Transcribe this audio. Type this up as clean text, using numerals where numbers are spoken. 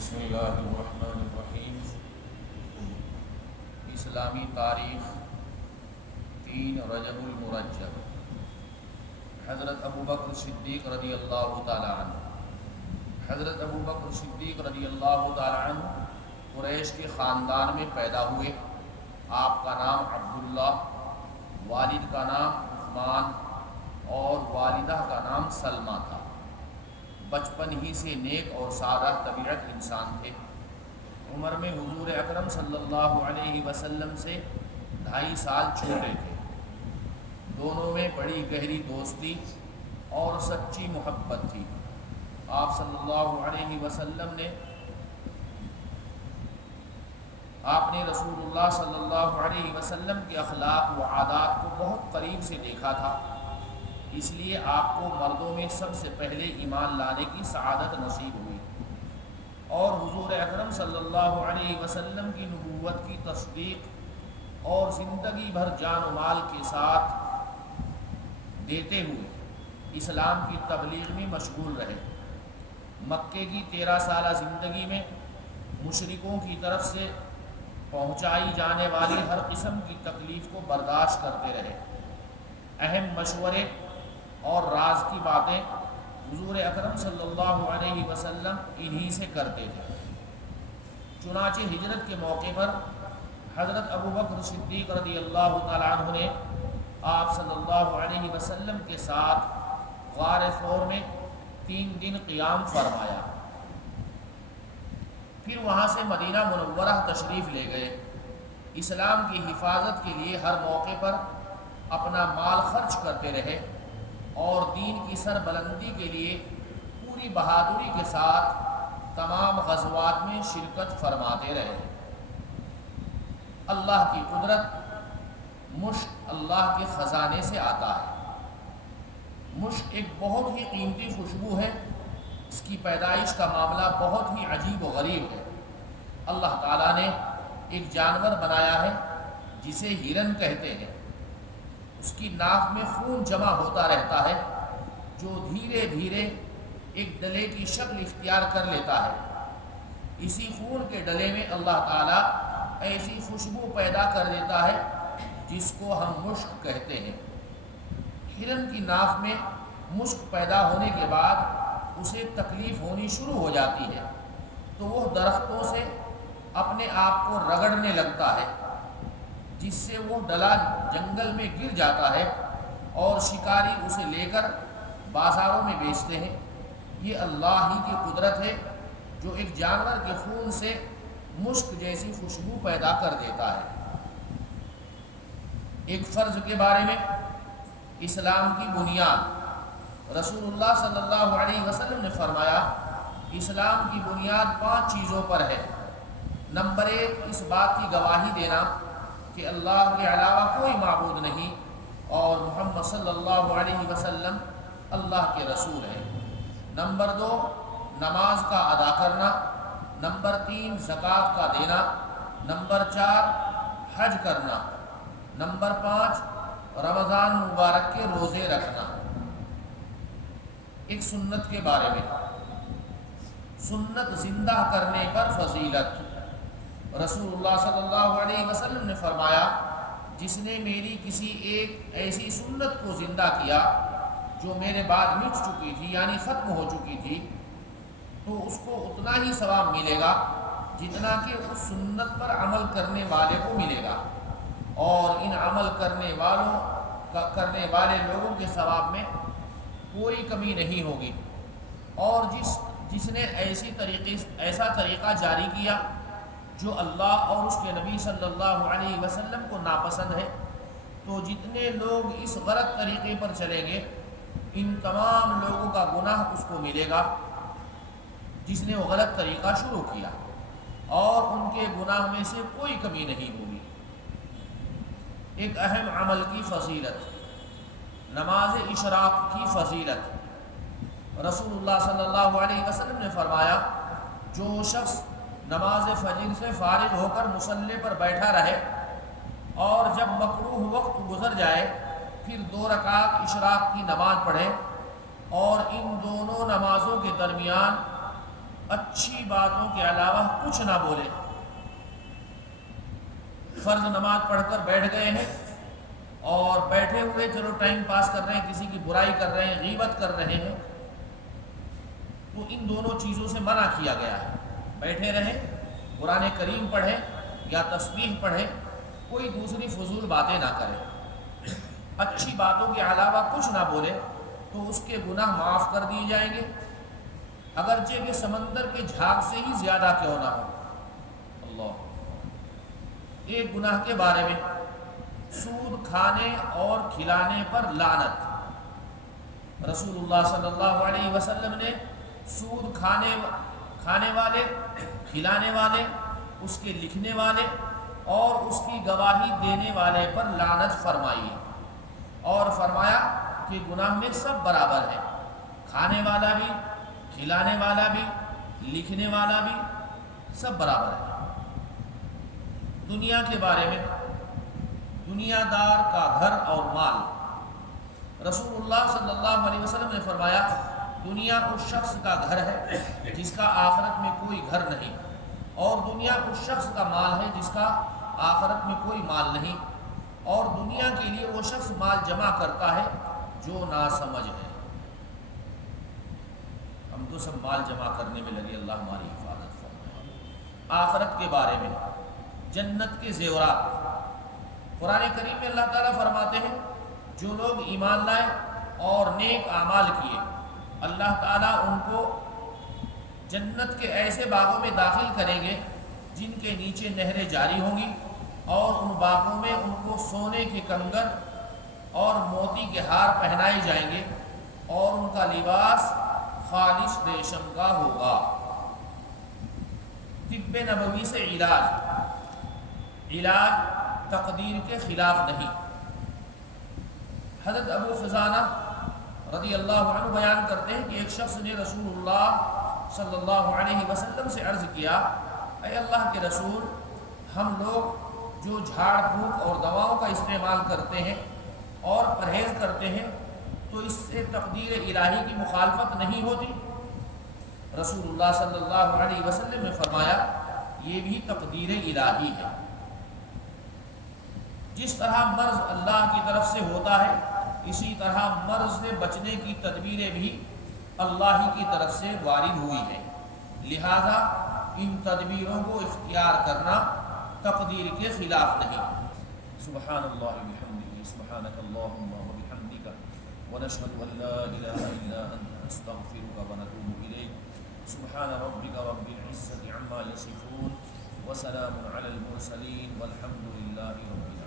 بسم اللہ الرحمن الرحیم۔ اسلامی تاریخ 3 رجب المرجب۔ حضرت ابو بکر صدیق رضی اللہ تعالی عنہ حضرت ابو بکر صدیق رضی اللہ تعالی عنہ قریش کے خاندان میں پیدا ہوئے۔ آپ کا نام عبداللہ، والد کا نام عثمان اور والدہ کا نام سلمہ تھا۔ بچپن ہی سے نیک اور سادہ طبیعت انسان تھے۔ عمر میں حضور اکرم صلی اللہ علیہ وسلم سے 2.5 سال چھوٹے تھے۔ دونوں میں بڑی گہری دوستی اور سچی محبت تھی۔ آپ صلی اللہ علیہ وسلم نے رسول اللہ صلی اللہ علیہ وسلم کے اخلاق و عادات کو بہت قریب سے دیکھا تھا، اس لیے آپ کو مردوں میں سب سے پہلے ایمان لانے کی سعادت نصیب ہوئی، اور حضور اکرم صلی اللہ علیہ وسلم کی نبوت کی تصدیق اور زندگی بھر جان و مال کے ساتھ دیتے ہوئے اسلام کی تبلیغ میں مشغول رہے۔ مکے کی 13 سالہ زندگی میں مشرکوں کی طرف سے پہنچائی جانے والی ہر قسم کی تکلیف کو برداشت کرتے رہے۔ اہم مشورے اور راز کی باتیں حضور اکرم صلی اللہ علیہ وسلم انہی سے کرتے تھے۔ چنانچہ ہجرت کے موقع پر حضرت ابو بکر صدیق رضی اللہ تعالیٰ عنہ نے آپ صلی اللہ علیہ وسلم کے ساتھ غار ثور میں 3 دن قیام فرمایا، پھر وہاں سے مدینہ منورہ تشریف لے گئے۔ اسلام کی حفاظت کے لیے ہر موقع پر اپنا مال خرچ کرتے رہے اور دین کی سربلندی کے لیے پوری بہادری کے ساتھ تمام غزوات میں شرکت فرماتے رہے۔ اللہ کی قدرت مشک اللہ کے خزانے سے آتا ہے۔ مشک ایک بہت ہی قیمتی خوشبو ہے۔ اس کی پیدائش کا معاملہ بہت ہی عجیب و غریب ہے۔ اللہ تعالیٰ نے ایک جانور بنایا ہے جسے ہرن کہتے ہیں۔ اس کی ناک میں خون جمع ہوتا رہتا ہے جو دھیرے دھیرے ایک ڈلے کی شکل اختیار کر لیتا ہے۔ اسی خون کے ڈلے میں اللہ تعالیٰ ایسی خوشبو پیدا کر دیتا ہے جس کو ہم مشک کہتے ہیں۔ ہرن کی ناک میں مشک پیدا ہونے کے بعد اسے تکلیف ہونی شروع ہو جاتی ہے، تو وہ درختوں سے اپنے آپ کو رگڑنے لگتا ہے، جس سے وہ ڈلا جنگل میں گر جاتا ہے اور شکاری اسے لے کر بازاروں میں بیچتے ہیں۔ یہ اللہ ہی کی قدرت ہے جو ایک جانور کے خون سے مشک جیسی خوشبو پیدا کر دیتا ہے۔ ایک فرض کے بارے میں اسلام کی بنیاد، رسول اللہ صلی اللہ علیہ وسلم نے فرمایا اسلام کی بنیاد 5 چیزوں پر ہے۔ نمبر 1، اس بات کی گواہی دینا کہ اللہ کے علاوہ کوئی معبود نہیں اور محمد صلی اللہ علیہ وسلم اللہ کے رسول ہیں۔ نمبر 2، نماز کا ادا کرنا۔ نمبر 3، زکوٰۃ کا دینا۔ نمبر 4، حج کرنا۔ نمبر 5، رمضان مبارک کے روزے رکھنا۔ ایک سنت کے بارے میں، سنت زندہ کرنے پر فضیلت۔ رسول اللہ صلی اللہ علیہ وسلم نے فرمایا جس نے میری کسی ایک ایسی سنت کو زندہ کیا جو میرے بعد مٹ چکی تھی یعنی ختم ہو چکی تھی، تو اس کو اتنا ہی ثواب ملے گا جتنا کہ اس سنت پر عمل کرنے والے کو ملے گا، اور ان عمل کرنے والے لوگوں کے ثواب میں کوئی کمی نہیں ہوگی۔ اور جس نے ایسا طریقہ جاری کیا جو اللہ اور اس کے نبی صلی اللہ علیہ وسلم کو ناپسند ہے، تو جتنے لوگ اس غلط طریقے پر چلیں گے ان تمام لوگوں کا گناہ اس کو ملے گا جس نے وہ غلط طریقہ شروع کیا، اور ان کے گناہ میں سے کوئی کمی نہیں ہوگی۔ ایک اہم عمل کی فضیلت، نماز اشراق کی فضیلت۔ رسول اللہ صلی اللہ علیہ وسلم نے فرمایا جو شخص نماز فجر سے فارغ ہو کر مصلی پر بیٹھا رہے اور جب مکروہ وقت گزر جائے پھر 2 رکعت اشراق کی نماز پڑھے اور ان دونوں نمازوں کے درمیان اچھی باتوں کے علاوہ کچھ نہ بولے. فرض نماز پڑھ کر بیٹھ گئے ہیں اور بیٹھے ہوئے چلو ٹائم پاس کر رہے ہیں، کسی کی برائی کر رہے ہیں، غیبت کر رہے ہیں، تو ان دونوں چیزوں سے منع کیا گیا ہے. بیٹھے رہیں، قرآن کریم پڑھیں یا تسبیح پڑھیں، کوئی دوسری فضول باتیں نہ کریں، اچھی باتوں کے علاوہ کچھ نہ بولے تو اس کے گناہ معاف کر دیے جائیں گے، اگرچہ کہ سمندر کے جھاگ سے ہی زیادہ کیوں نہ ہو. اللہ. ایک گناہ کے بارے میں، سود کھانے اور کھلانے پر لعنت. رسول اللہ صلی اللہ علیہ وسلم نے سود کھانے والے، کھلانے والے، اس کے لکھنے والے اور اس کی گواہی دینے والے پر لعنت فرمائی ہے، اور فرمایا کہ گناہ میں سب برابر ہے، کھانے والا بھی، کھلانے والا بھی، لکھنے والا بھی، سب برابر ہے. دنیا کے بارے میں، دنیا دار کا گھر اور مال. رسول اللہ صلی اللہ علیہ وسلم نے فرمایا دنیا اس شخص کا گھر ہے جس کا آخرت میں کوئی گھر نہیں، اور دنیا اس شخص کا مال ہے جس کا آخرت میں کوئی مال نہیں، اور دنیا کے لیے وہ شخص مال جمع کرتا ہے جو ناسمجھ ہے. ہم تو سب مال جمع کرنے میں لگے، اللہ ہماری حفاظت فرمائے. آخرت کے بارے میں، جنت کے زیورات. قرآن کریم میں اللہ تعالیٰ فرماتے ہیں جو لوگ ایمان لائے اور نیک اعمال کیے، اللہ تعالیٰ ان کو جنت کے ایسے باغوں میں داخل کریں گے جن کے نیچے نہریں جاری ہوں گی، اور ان باغوں میں ان کو سونے کے کنگر اور موتی کے ہار پہنائے جائیں گے، اور ان کا لباس خالص ریشم کا ہوگا. طب نبوی سے علاج تقدیر کے خلاف نہیں. حضرت ابو خزانہ رضی اللہ عنہ بیان کرتے ہیں کہ ایک شخص نے رسول اللہ صلی اللہ علیہ وسلم سے عرض کیا، اے اللہ کے رسول، ہم لوگ جو جھاڑ پھونک اور دواؤں کا استعمال کرتے ہیں اور پرہیز کرتے ہیں، تو اس سے تقدیر الہی کی مخالفت نہیں ہوتی؟ رسول اللہ صلی اللہ علیہ وسلم نے فرمایا یہ بھی تقدیر الہی ہے. جس طرح مرض اللہ کی طرف سے ہوتا ہے، اسی طرح مرض سے بچنے کی تدبیریں بھی اللہ ہی کی طرف سے وارد ہوئی ہیں، لہذا ان تدبیروں کو اختیار کرنا تقدیر کے خلاف نہیں. سبحان اللہ بحمدہ، سبحانک اللہم وبحمدک، ونشہد ان لا الہ الا انت، نستغفرک ونتوب الیک. سبحان ربک رب العزة عما یصفون، وسلام علی المرسلین، والحمد للہ رب العالمین.